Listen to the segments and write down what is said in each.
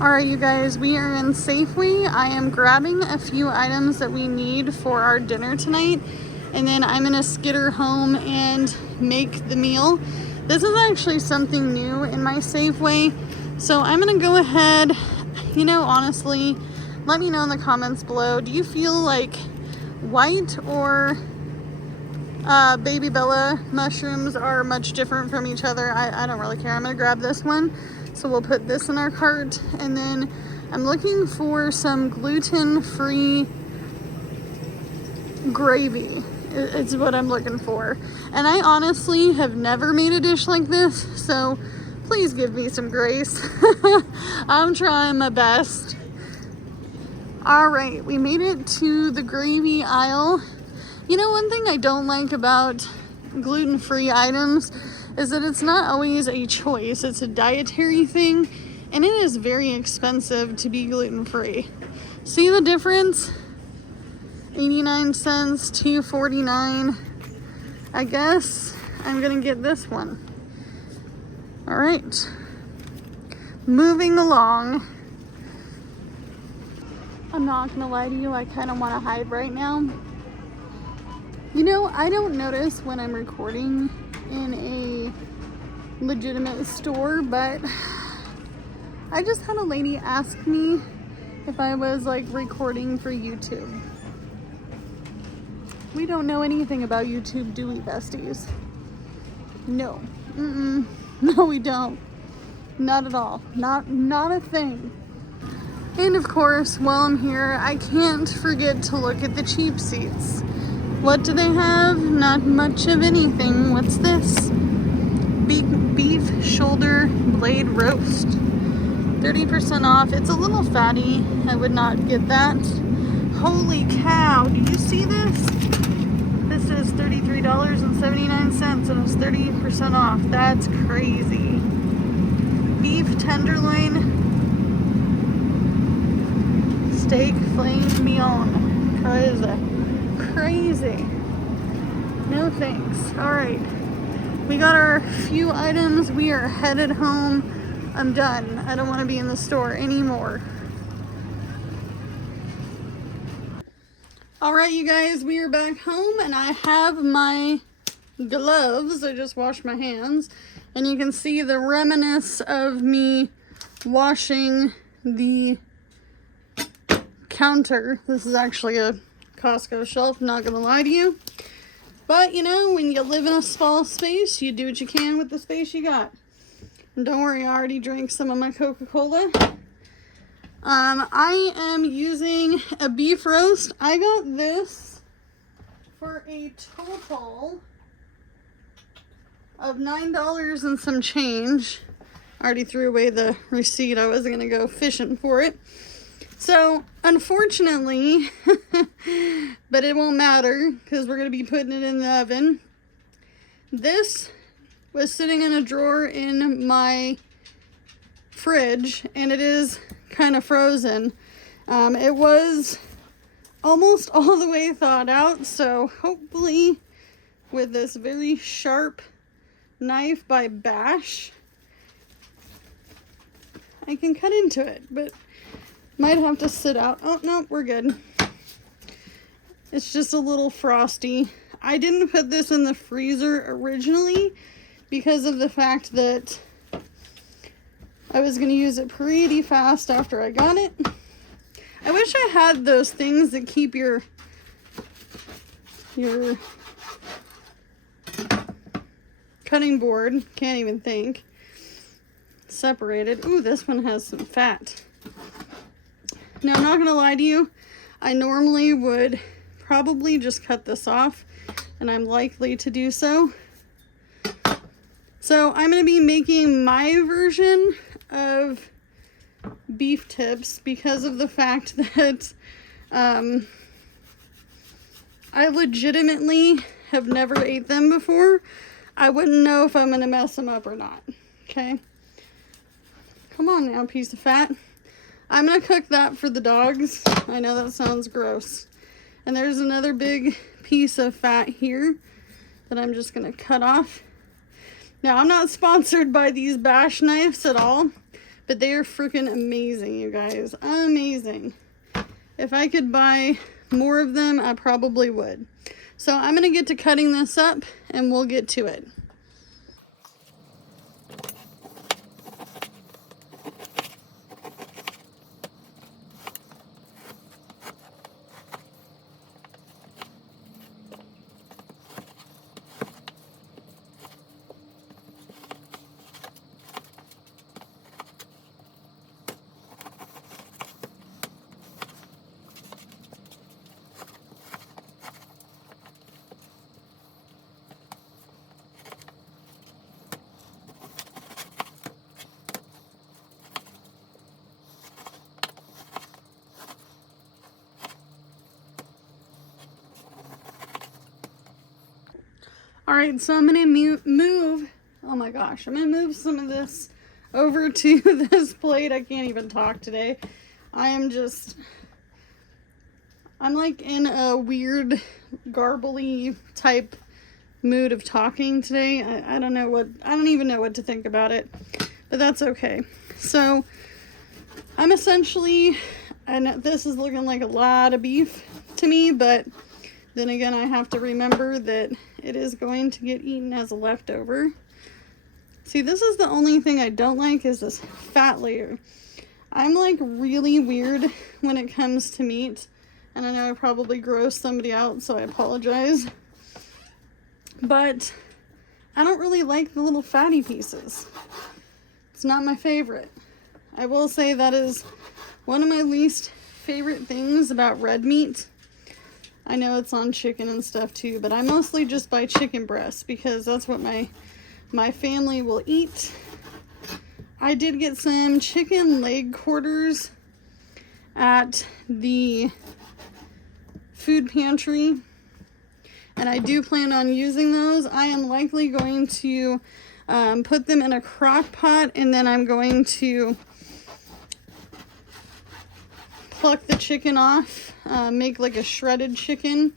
Alright, you guys, we are in Safeway. I am grabbing a few items that we need for our dinner tonight, and then I'm gonna skitter home and make the meal. This is actually something new in my Safeway, so I'm gonna go ahead. You know, honestly, let me know in the comments below, do you feel like white or Baby Bella mushrooms are much different from each other? I don't really care. I'm gonna grab this one. So we'll put this in our cart, and then I'm looking for some gluten-free gravy. It's what I'm looking for. And I honestly have never made a dish like this, so please give me some grace. I'm trying my best. All right, we made it to the gravy aisle. You know, one thing I don't like about gluten-free items is that it's not always a choice. It's a dietary thing, and it is very expensive to be gluten-free. See the difference? 89 cents, $2.49. I guess I'm gonna get this one. All right, moving along. I'm not gonna lie to you, I kind of want to hide right now. You know, I don't notice when I'm recording in a legitimate store, but I just had a lady ask me if I was like recording for YouTube. We don't know anything about YouTube, do we, besties? No. No, we don't. Not at all. Not a thing. And of course, while I'm here, I can't forget to look at the cheap seats. What do they have? Not much of anything. What's this? Beef shoulder blade roast. 30% off. It's a little fatty. I would not get that. Holy cow. Do you see this? This is $33.79 and it's 30% off. That's crazy. Beef tenderloin. Steak flame mignon. Crazy. No thanks. All right, we got our few items. We are headed home. I'm done. I don't want to be in the store anymore. All right, you guys, we are back home, and I have my gloves. I just washed my hands, and you can see the remnants of me washing the counter. This is actually a Costco shelf, not gonna lie to you, but you know, when you live in a small space, you do what you can with the space you got. And don't worry, I already drank some of my Coca-Cola. I am using a beef roast. I got this for a total of $9 and some change. I already threw away the receipt. I wasn't gonna go fishing for it. So, unfortunately, but it won't matter because we're going to be putting it in the oven. This was sitting in a drawer in my fridge, and it is kind of frozen. It was almost all the way thawed out, so hopefully with this very sharp knife by Bash, I can cut into it, but might have to sit out. Oh, no, we're good. It's just a little frosty. I didn't put this in the freezer originally because of the fact that I was going to use it pretty fast after I got it. I wish I had those things that keep your cutting board, can't even think, separated. Ooh, this one has some fat. Now, I'm not going to lie to you, I normally would probably just cut this off, and I'm likely to do so. So, I'm going to be making my version of beef tips because of the fact that I legitimately have never ate them before. I wouldn't know if I'm going to mess them up or not, okay? Come on now, piece of fat. I'm going to cook that for the dogs. I know that sounds gross. And there's another big piece of fat here that I'm just going to cut off. Now, I'm not sponsored by these Bash knives at all, But they are freaking amazing, you guys. Amazing. If I could buy more of them, I probably would. So I'm going to get to cutting this up and we'll get to it. All right, so I'm gonna move, oh my gosh, I'm gonna move some of this over to this plate. I can't even talk today. I'm like in a weird garbly type mood of talking today. I don't even know what to think about it, but that's okay. So I'm essentially, and this is looking like a lot of beef to me, but then again, I have to remember that it is going to get eaten as a leftover. See, this is the only thing I don't like, is this fat layer. I'm like really weird when it comes to meat, and I know I probably grossed somebody out, so I apologize. But I don't really like the little fatty pieces. It's not my favorite. I will say that is one of my least favorite things about red meat. I know it's on chicken and stuff too, but I mostly just buy chicken breasts because that's what my family will eat. I did get some chicken leg quarters at the food pantry, and I do plan on using those. I am likely going to put them in a crock pot, and then I'm going to pluck the chicken off, make like a shredded chicken.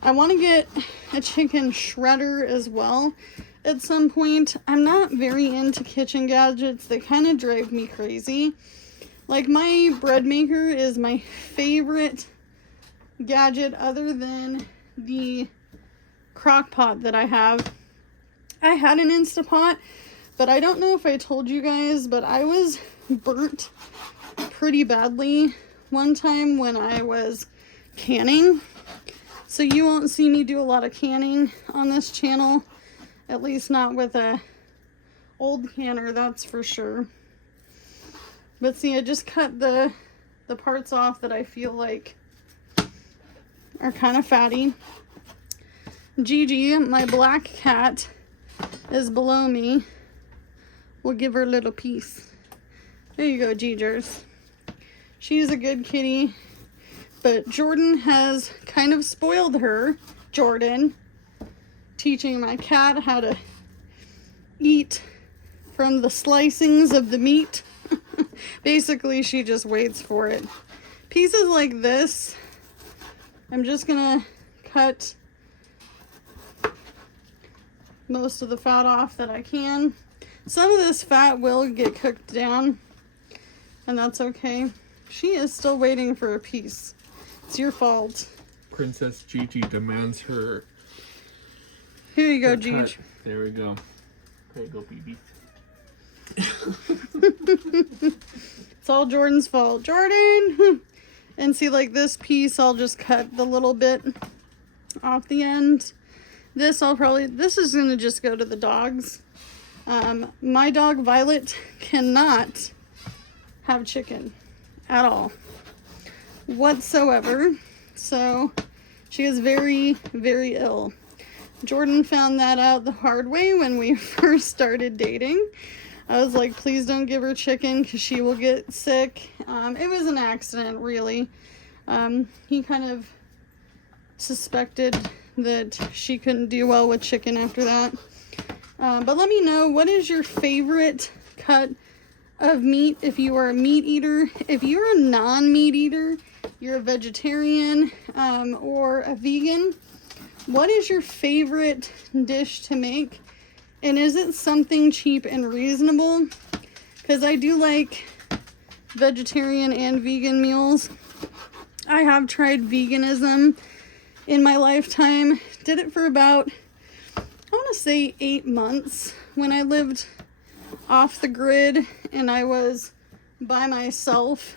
I want to get a chicken shredder as well at some point. I'm not very into kitchen gadgets. They kind of drive me crazy. Like, my bread maker is my favorite gadget other than the crock pot that I have. I had an Instapot, but I don't know if I told you guys, but I was burnt pretty badly one time when I was canning. So you won't see me do a lot of canning on this channel, at least not with a old canner, that's for sure. But see, I just cut the parts off that I feel like are kind of fatty. Gigi, my black cat, is below me. We'll give her a little piece. There you go, Gingers. She's a good kitty, but Jordan has kind of spoiled her, Jordan, teaching my cat how to eat from the slicings of the meat. Basically, she just waits for it. Pieces like this, I'm just gonna cut most of the fat off that I can. Some of this fat will get cooked down, and that's okay. She is still waiting for a piece. It's your fault. Princess Gigi demands her. Here you go, Gigi. There we go. There you go, BB. It's all Jordan's fault. Jordan! And see, like this piece, I'll just cut the little bit off the end. This is gonna just go to the dogs. My dog Violet cannot have chicken at all whatsoever, so she is very, very ill. Jordan found that out the hard way when we first started dating. I was like, please don't give her chicken because she will get sick. It was an accident, really. He kind of suspected that she couldn't do well with chicken after that. But let me know, what is your favorite cut of meat if you are a meat eater? If you're a non-meat eater, you're a vegetarian or a vegan, what is your favorite dish to make? And is it something cheap and reasonable? because I do like vegetarian and vegan meals. I have tried veganism in my lifetime. Did it for about, I want to say 8 months when I lived off the grid and I was by myself.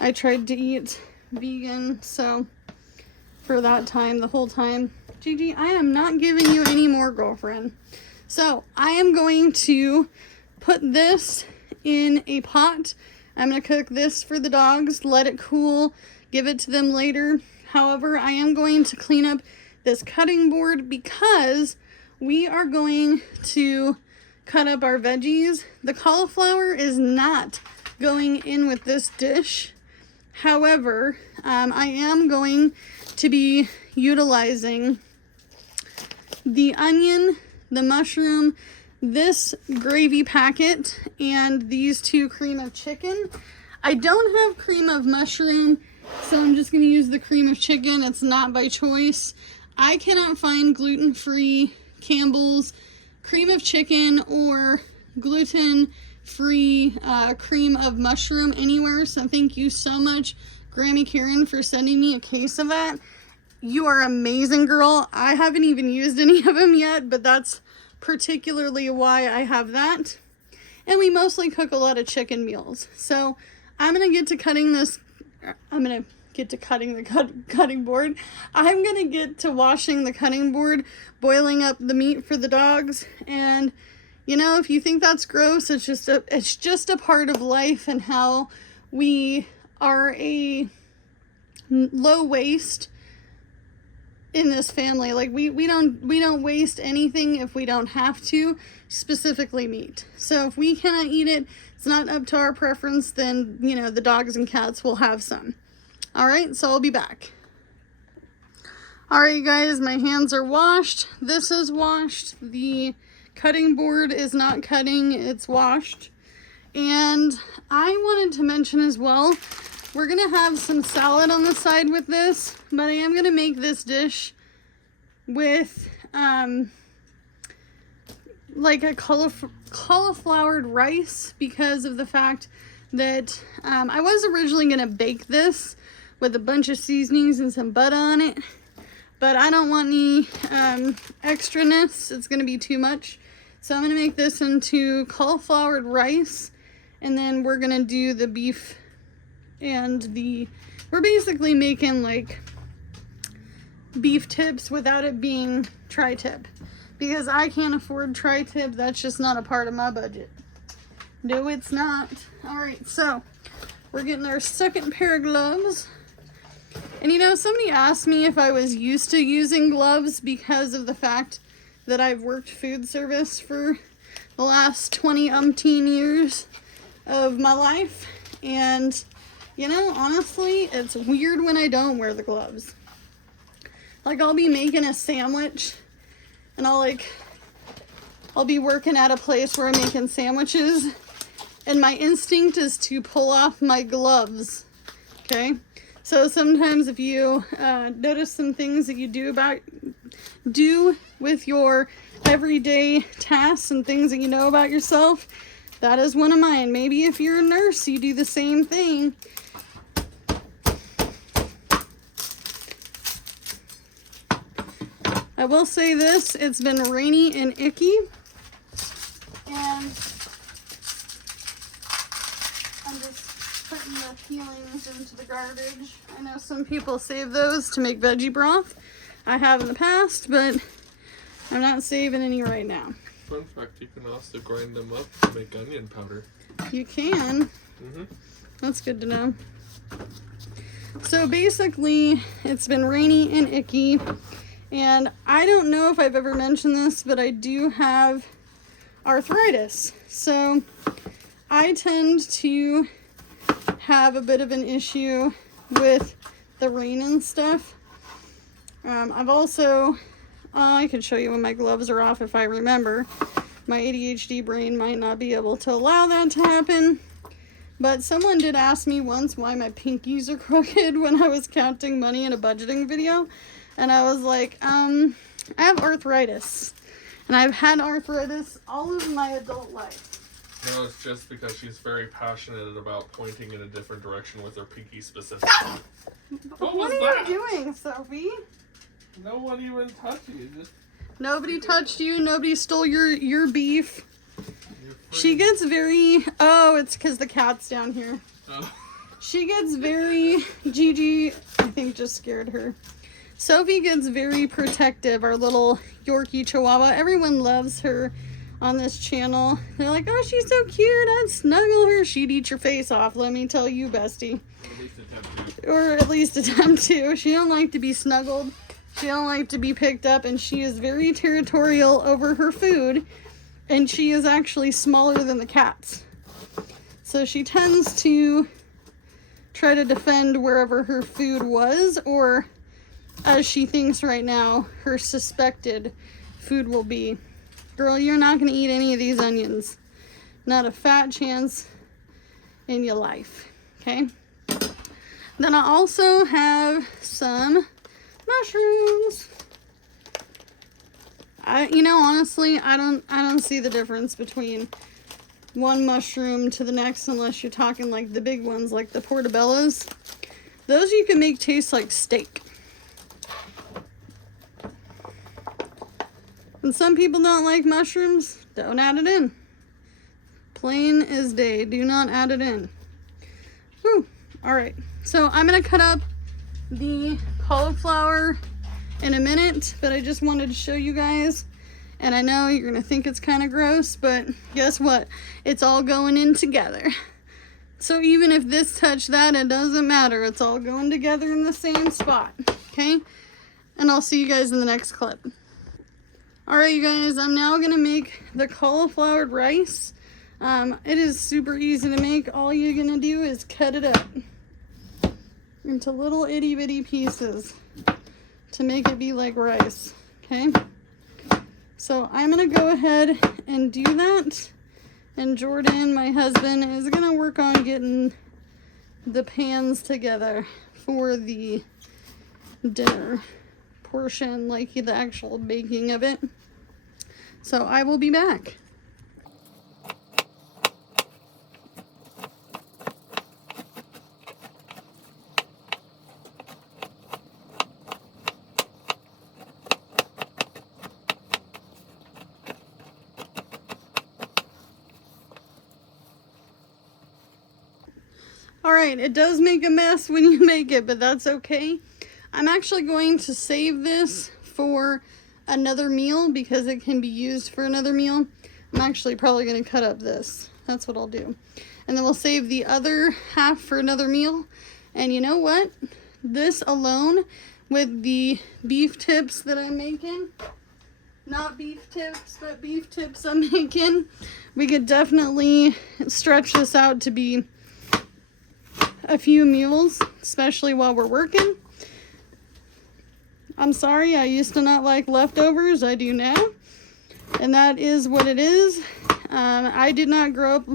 I tried to eat vegan, so for that time, the whole time. Gigi, I am not giving you any more, girlfriend. So I am going to put this in a pot. I'm going to cook this for the dogs, let it cool, give it to them later. However, I am going to clean up this cutting board because we are going to cut up our veggies. The cauliflower is not going in with this dish. However, I am going to be utilizing the onion, the mushroom, this gravy packet, and these 2 cream of chicken. I don't have cream of mushroom, so I'm just going to use the cream of chicken. It's not by choice. I cannot find gluten-free Campbell's cream of chicken or gluten-free cream of mushroom anywhere, so thank you so much, Grammy Karen, for sending me a case of that. You are amazing, girl. I haven't even used any of them yet, but that's particularly why I have that. And we mostly cook a lot of chicken meals. So I'm going to get to cutting this. I'm going to get to cutting the cutting board. I'm going to get to washing the cutting board, boiling up the meat for the dogs. And, you know, if you think that's gross, it's just a part of life and how we are a low waste in this family. Like we don't waste anything if we don't have to, specifically meat. So if we cannot eat it, it's not up to our preference, then, you know, the dogs and cats will have some. All right, so I'll be back. All right, you guys, my hands are washed. This is washed. The cutting board is not cutting, it's washed. And I wanted to mention as well, we're going to have some salad on the side with this, but I am going to make this dish with like a cauliflowered rice because of the fact that I was originally going to bake this with a bunch of seasonings and some butter on it, but I don't want any extraness. It's going to be too much. So I'm going to make this into cauliflowered rice, and then we're going to do the beef and we're basically making like beef tips without it being tri-tip, because I can't afford tri-tip. That's just not a part of my budget. No, it's not. All right, so we're getting our second pair of gloves. And you know, somebody asked me if I was used to using gloves because of the fact that I've worked food service for the last 20-umpteen years of my life. And you know, honestly, it's weird when I don't wear the gloves. Like, I'll be making a sandwich, and I'll be working at a place where I'm making sandwiches, and my instinct is to pull off my gloves, okay? So sometimes if you notice some things that you do with your everyday tasks and things that you know about yourself, that is one of mine. Maybe if you're a nurse, you do the same thing. I will say this, it's been rainy and icky, and I'm just putting the peelings into the garbage. I know some people save those to make veggie broth. I have in the past, but I'm not saving any right now. Fun fact, you can also grind them up to make onion powder. You can? Mm-hmm. That's good to know. So basically, it's been rainy and icky. And I don't know if I've ever mentioned this, but I do have arthritis. So I tend to have a bit of an issue with the rain and stuff. I've also, I can show you when my gloves are off if I remember. My ADHD brain might not be able to allow that to happen. But someone did ask me once why my pinkies are crooked when I was counting money in a budgeting video. And I was like, I have arthritis. And I've had arthritis all of my adult life. No, it's just because she's very passionate about pointing in a different direction with her pinky specifically. What are you doing, Sophie? No one even touched you. Just... Nobody touched you. Nobody stole your beef. She gets very... Oh, it's because the cat's down here. Oh. She gets very... Gigi, I think, just scared her. Sophie gets very protective, our little Yorkie Chihuahua. Everyone loves her on this channel. They're like, oh, she's so cute. I'd snuggle her. She'd eat your face off, let me tell you, bestie. Or at least attempt to. She don't like to be snuggled. She don't like to be picked up, and she is very territorial over her food. And she is actually smaller than the cats. So she tends to try to defend wherever her food was, or as she thinks right now, her suspected food will be. Girl, you're not going to eat any of these onions. Not a fat chance in your life. Okay? Then I also have some mushrooms. Honestly, I don't see the difference between one mushroom to the next unless you're talking like the big ones, like the portobellos. Those you can make taste like steak. And some people don't like mushrooms, don't add it in. Plain as day, do not add it in. Whew. All right, so I'm gonna cut up the cauliflower in a minute, but I just wanted to show you guys. And I know you're gonna think it's kind of gross, but guess what? It's all going in together. So even if this touched that, it doesn't matter. It's all going together in the same spot, okay? And I'll see you guys in the next clip. All right, you guys, I'm now gonna make the cauliflower rice. It is super easy to make. All you're gonna do is cut it up into little itty bitty pieces to make it be like rice, okay? So I'm gonna go ahead and do that. And Jordan, my husband, is gonna work on getting the pans together for the dinner portion, like the actual baking of it. So I will be back. All right, it does make a mess when you make it, but that's okay. I'm actually going to save this for another meal because it can be used for another meal. I'm actually probably going to cut up this. That's what I'll do. And then we'll save the other half for another meal. And you know what? This alone with the beef tips that I'm making, not beef tips, but beef tips I'm making, we could definitely stretch this out to be a few meals, especially while we're working. I'm sorry, I used to not like leftovers. I do now. And that is what it is. I did not grow up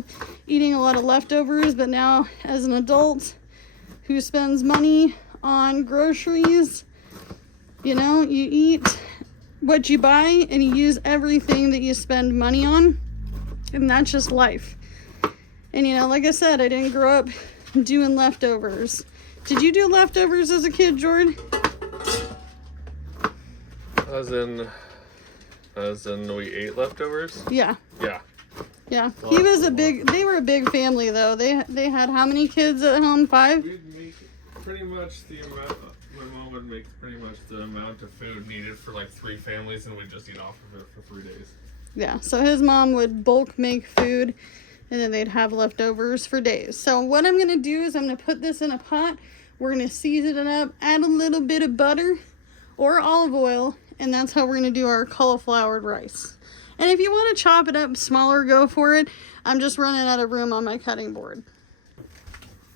eating a lot of leftovers, but now as an adult who spends money on groceries, you eat what you buy and you use everything that you spend money on. And that's just life. And like I said, I didn't grow up doing leftovers. Did you do leftovers as a kid, Jordan? As in we ate leftovers? Yeah. Yeah. Yeah. He was they were a big family though. They had how many kids at home? 5? We'd make pretty much the amount, my mom would make pretty much the amount of food needed for like 3 families, and we'd just eat off of it for 3 days. Yeah, so his mom would bulk make food and then they'd have leftovers for days. So what I'm gonna do is I'm gonna put this in a pot. We're gonna season it up, add a little bit of butter or olive oil, and that's how we're gonna do our cauliflower rice. And if you want to chop it up smaller, go for it. I'm just running out of room on my cutting board.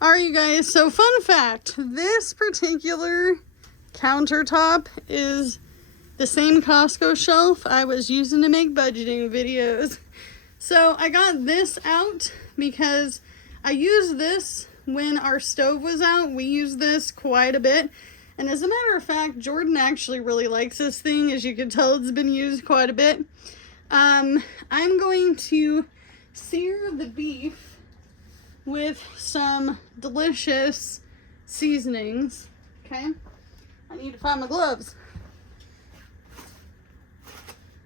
All right, you guys, so fun fact, this particular countertop is the same Costco shelf I was using to make budgeting videos. So I got this out because I used this when our stove was out. We used this quite a bit. And as a matter of fact, Jordan actually really likes this thing. As you can tell, it's been used quite a bit. I'm going to sear the beef with some delicious seasonings. Okay, I need to find my gloves.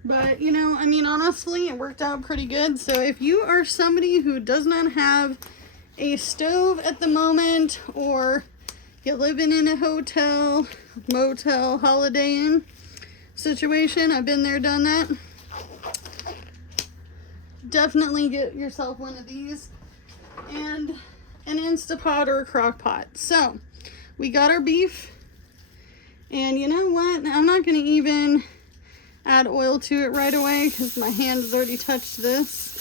But, you know, I mean, honestly, it worked out pretty good. So if you are somebody who does not have a stove at the moment, or you're living in a hotel, motel, Holiday Inn situation, I've been there, done that, definitely get yourself one of these and an Instapot or a crock pot. So we got our beef, and you know what, I'm not going to even add oil to it right away because my hand has already touched this.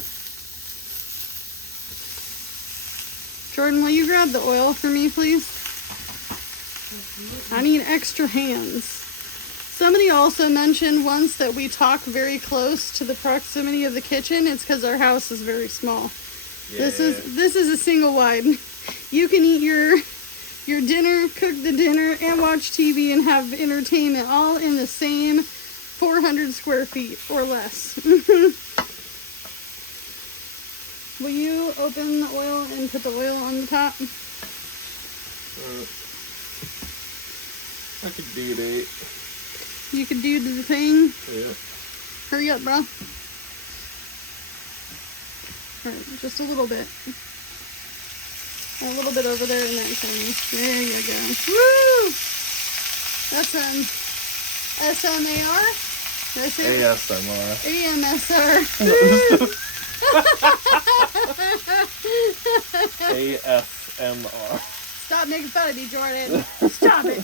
Jordan, will you grab the oil for me, please? I need extra hands. Somebody also mentioned once that we talk very close to the proximity of the kitchen. It's because our house is very small. Yeah. This is a single wide. You can eat your dinner, cook the dinner, and watch TV and have entertainment all in the same 400 square feet or less. Will you open the oil and put the oil on the top? I could do it. You could do the thing? Yeah. Hurry up, bro. Alright, just a little bit. A little bit over there in that thing. There you go. Woo! That's an SMAR? That's it? ASMR. AMSR. ASMR. Stop making fun of me, Jordan. Stop it.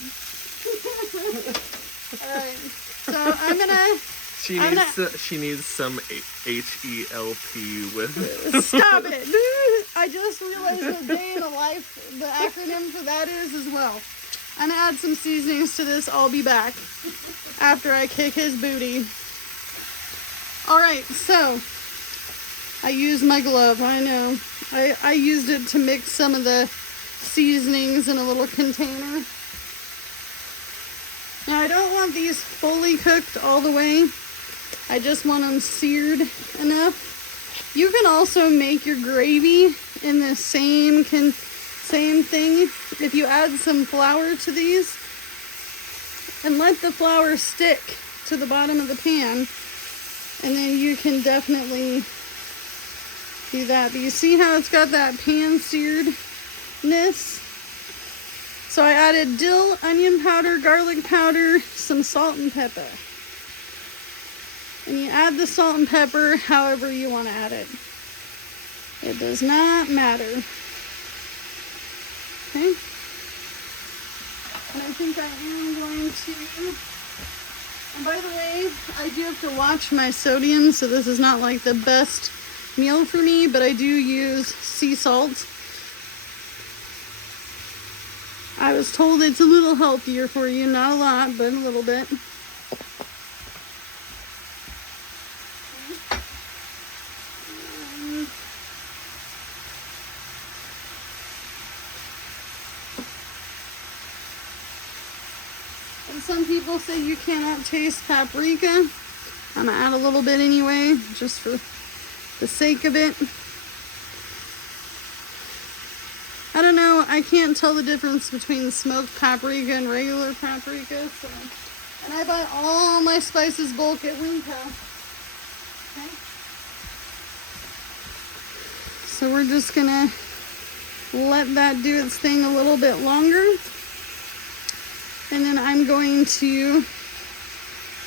Alright, so I'm gonna... She needs some HELP with it. Stop it. I just realized what day in the life the acronym for that is as well. I'm gonna add some seasonings to this. I'll be back after I kick his booty. Alright, so I used my glove, I know. I used it to mix some of the seasonings in a little container. Now I don't want these fully cooked all the way. I just want them seared enough. You can also make your gravy in the same thing. If you add some flour to these and let the flour stick to the bottom of the pan, and then you can definitely do that. But you see how it's got that pan searedness? So I added dill, onion powder, garlic powder, some salt and pepper. And you add the salt and pepper however you want to add it. It does not matter. Okay? And I think I am going to... And by the way, I do have to watch my sodium, so this is not like the best meal for me, but I do use sea salt. I was told it's a little healthier for you, not a lot, but a little bit. And some people say you cannot taste paprika. I'm gonna add a little bit anyway, just for the sake of it. I don't know, I can't tell the difference between smoked paprika and regular paprika, so. And I buy all my spices bulk at Winco. Okay. So we're just gonna let that do its thing a little bit longer. And then I'm going to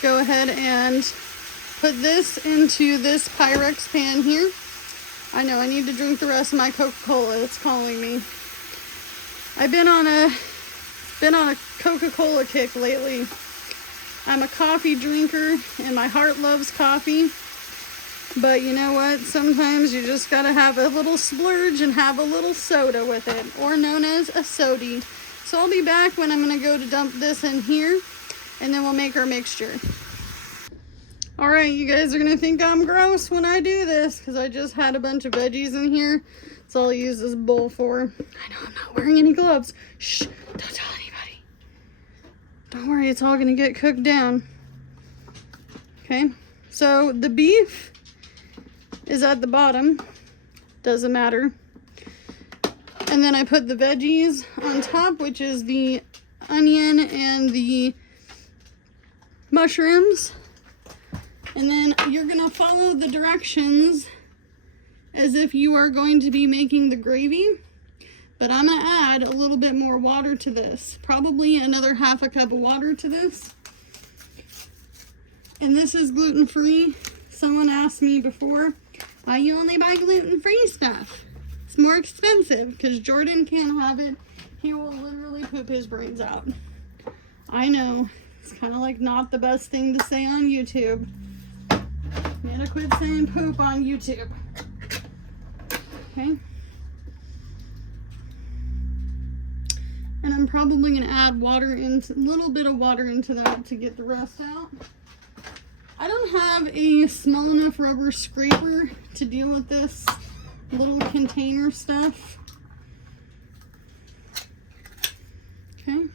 go ahead and put this into this Pyrex pan here. I know I need to drink the rest of my Coca-Cola. It's calling me. I've been on a Coca-Cola kick lately. I'm a coffee drinker and my heart loves coffee. But you know what? Sometimes you just gotta have a little splurge and have a little soda with it, or known as a sody. So I'll be back when I'm gonna go to dump this in here, and then we'll make our mixture. Alright, you guys are gonna think I'm gross when I do this, because I just had a bunch of veggies in here. That's all I use this bowl for. I know I'm not wearing any gloves. Shh, don't tell anybody. Don't worry, it's all gonna get cooked down. Okay, so the beef is at the bottom. doesn't matter. And then I put the veggies on top, which is the onion and the mushrooms. And then you're gonna follow the directions as if you are going to be making the gravy. But I'm gonna add a little bit more water to this, probably another half a cup of water to this. And this is gluten-free. Someone asked me before, why you only buy gluten-free stuff? It's more expensive because Jordan can't have it. He will literally poop his brains out. I know, it's kind of like not the best thing to say on YouTube. I'm gonna quit saying poop on YouTube. Okay. And I'm probably gonna add water into, a little bit of water into that to get the rest out. I don't have a small enough rubber scraper to deal with this little container stuff. Okay.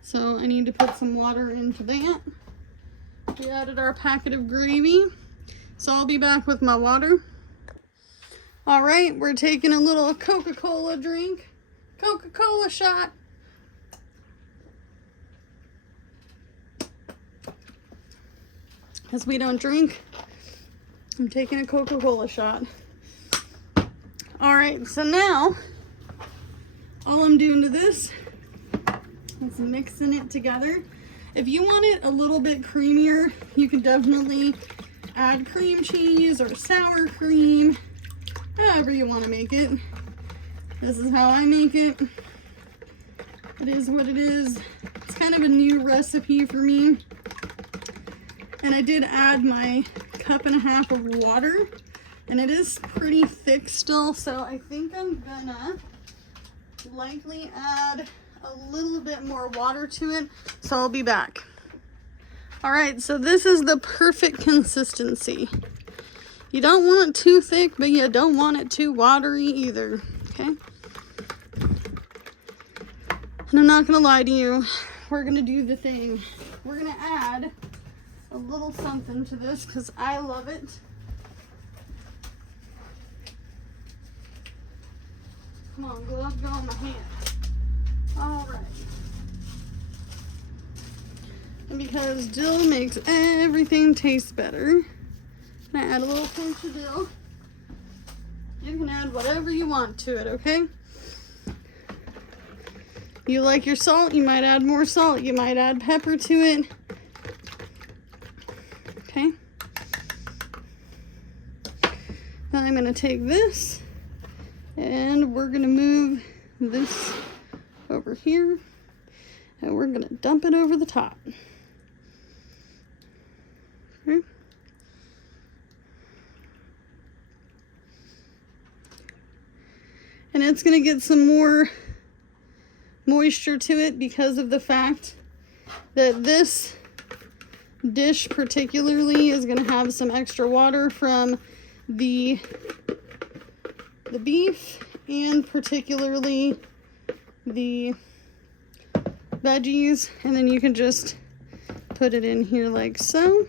So I need to put some water into that. We added our packet of gravy. So I'll be back with my water. All right, we're taking a little Coca-Cola drink. Coca-Cola shot. As we don't drink, I'm taking a Coca-Cola shot. All right, so now all I'm doing to this is mixing it together. If you want it a little bit creamier, you can definitely add cream cheese or sour cream, however you want to make it. This is how I make it. It is what it is. It's kind of a new recipe for me. And I did add my 1.5 cups of water, and it is pretty thick still, so I think I'm gonna likely add a little bit more water to it, so I'll be back. All right, so this is the perfect consistency. You don't want it too thick, but you don't want it too watery either, okay? And I'm not gonna lie to you, we're gonna do the thing. We're gonna add a little something to this because I love it. Come on, gloves go on my hand. All right. And because dill makes everything taste better, I add a little pinch of dill. You can add whatever you want to it, okay? You like your salt, you might add more salt. You might add pepper to it. Okay. Now I'm going to take this and we're going to move this over here and we're going to dump it over the top. Okay. And it's going to get some more moisture to it because of the fact that this dish particularly is going to have some extra water from the beef and particularly the veggies, and then you can just put it in here like so.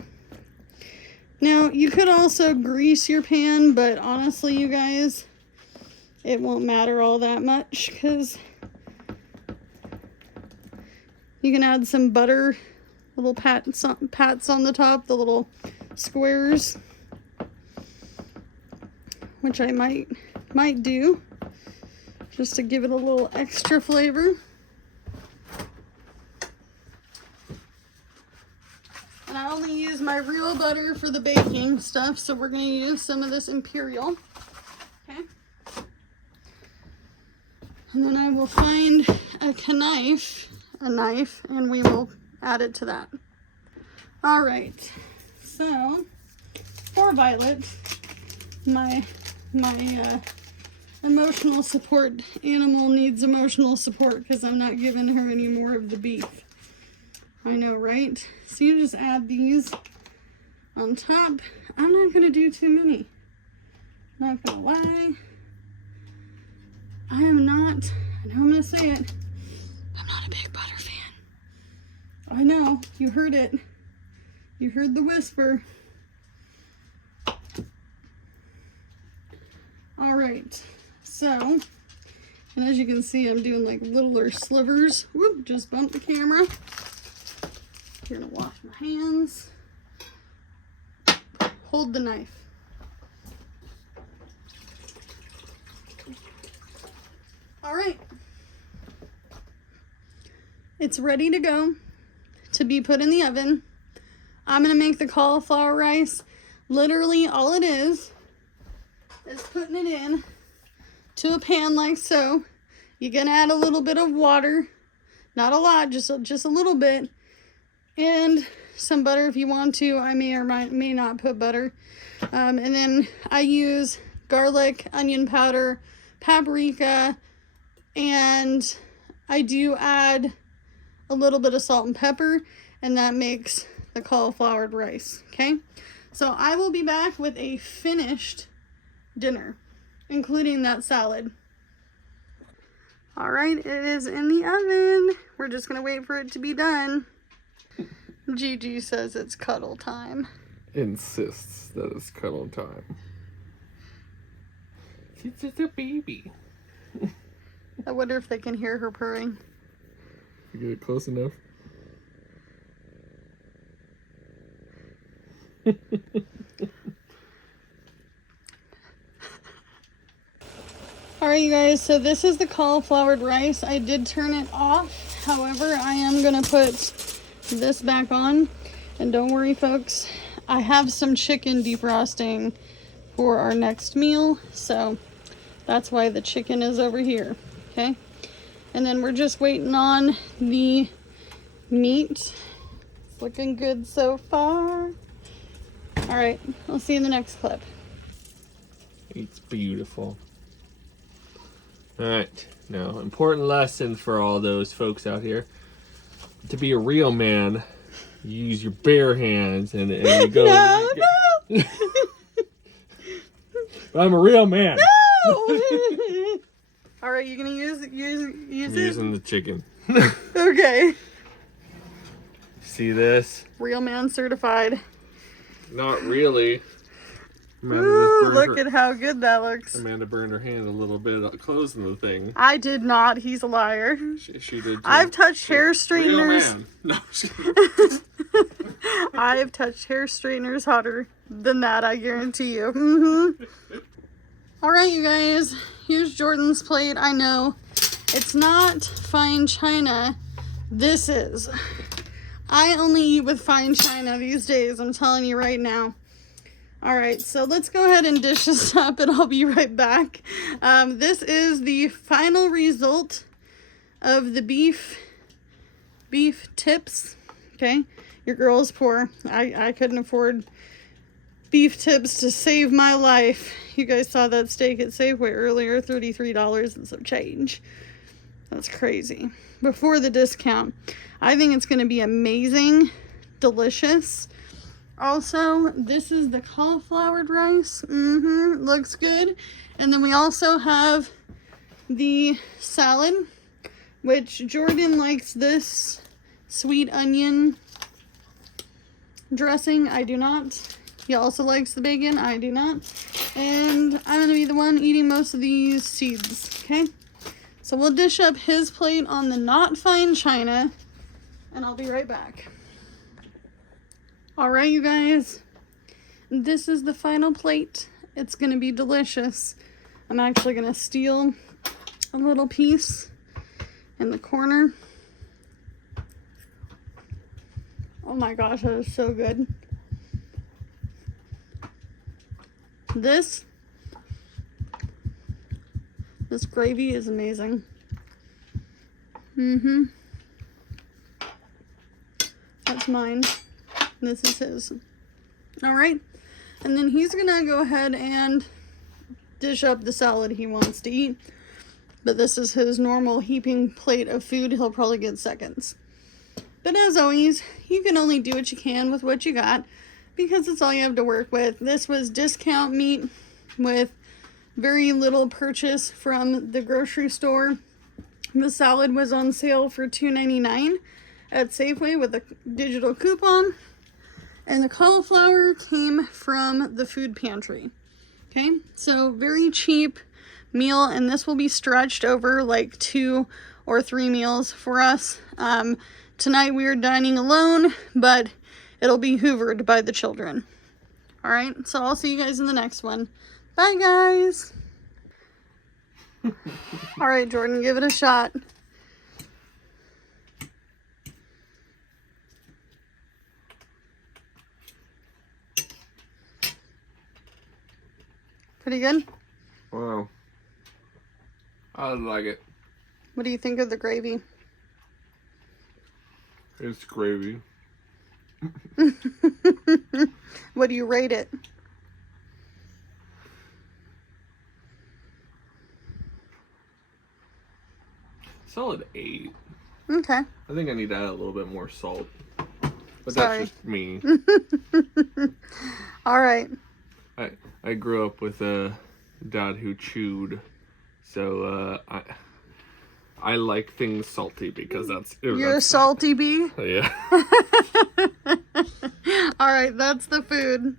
Now you could also grease your pan, but honestly you guys, it won't matter all that much because you can add some butter, little pats on the top, the little squares, which I might do just to give it a little extra flavor. And I only use my real butter for the baking stuff, so we're going to use some of this Imperial. Okay. And then I will find a knife, and we will add it to that. All right, so for Violet, my emotional support animal needs emotional support because I'm not giving her any more of the beef. I know, right? So you just add these on top. I'm not gonna do too many. Not gonna lie. I am not, I know I'm gonna say it, I'm not a big butter fan. I know, you heard it. You heard the whisper. All right, so, and as you can see, I'm doing like littler slivers. Whoop, just bumped the camera. Gonna wash my hands. Hold the knife. All right. It's ready to go to be put in the oven. I'm gonna make the cauliflower rice. Literally all it is putting it in to a pan like so. You're gonna add a little bit of water, not a lot, just a little bit, and some butter if you want to. I may or may not put butter. And then I use garlic, onion powder, paprika, and I do add a little bit of salt and pepper, and that makes the cauliflowered rice. Okay, so I will be back with a finished dinner, including that salad. All right, it is in the oven. We're just gonna wait for it to be done. Gigi says it's cuddle time. Insists that it's cuddle time. She's just a baby. I wonder if they can hear her purring. You get it close enough. All right, you guys, so this is the cauliflowered rice. I did turn it off. However, I am gonna put this back on. And don't worry, folks, I have some chicken defrosting for our next meal. So that's why the chicken is over here, okay? And then we're just waiting on the meat. It's looking good so far. All right, I'll see you in the next clip. It's beautiful. All right, now important lesson for all those folks out here: to be a real man, you use your bare hands and you go. No. But I'm a real man. No. All right, you're gonna use I'm it. using the chicken. Okay. See this? Real man certified. Not really. Ooh, look at how good that looks. Amanda burned her hand a little bit closing the thing. I did not. He's a liar. She did too. I've touched hair straighteners. Real man. No, I have touched hair straighteners hotter than that, I guarantee you. Mm-hmm. All right, you guys. Here's Jordan's plate. I know it's not fine china. This is. I only eat with fine china these days. I'm telling you right now. All right, so let's go ahead and dish this up and I'll be right back. This is the final result of the beef tips. Okay, your girl's poor. I couldn't afford beef tips to save my life. You guys saw that steak at Safeway earlier, $33 and some change. That's crazy. Before the discount. I think it's going to be amazing, delicious. Also, this is the cauliflowered rice. Looks good. And then we also have the salad, which Jordan likes this sweet onion dressing. I do not. He also likes the bacon. I do not. And I'm going to be the one eating most of these seeds. Okay? So we'll dish up his plate on the not fine china. And I'll be right back. All right, you guys, this is the final plate. It's gonna be delicious. I'm actually gonna steal a little piece in the corner. Oh my gosh, that is so good. This gravy is amazing. That's mine. This is his. All right, and then he's gonna go ahead and dish up the salad he wants to eat, but this is his normal heaping plate of food. He'll probably get seconds, but as always, you can only do what you can with what you got, because it's all you have to work with. This was discount meat with very little purchase from the grocery store. The salad was on sale for $2.99 at Safeway with a digital coupon. And the cauliflower came from the food pantry. Okay, so very cheap meal, and this will be stretched over like 2 or 3 meals for us. Tonight we are dining alone, but it'll be hoovered by the children. All right, so I'll see you guys in the next one. Bye, guys. All right, Jordan, give it a shot. Pretty good? Wow. I like it. What do you think of the gravy? It's gravy. What do you rate it? Solid 8. Okay. I think I need to add a little bit more salt. But Sorry. that's just me. All right. I grew up with a dad who chewed, so I like things salty because You're a salty bee? Yeah. All right, that's the food.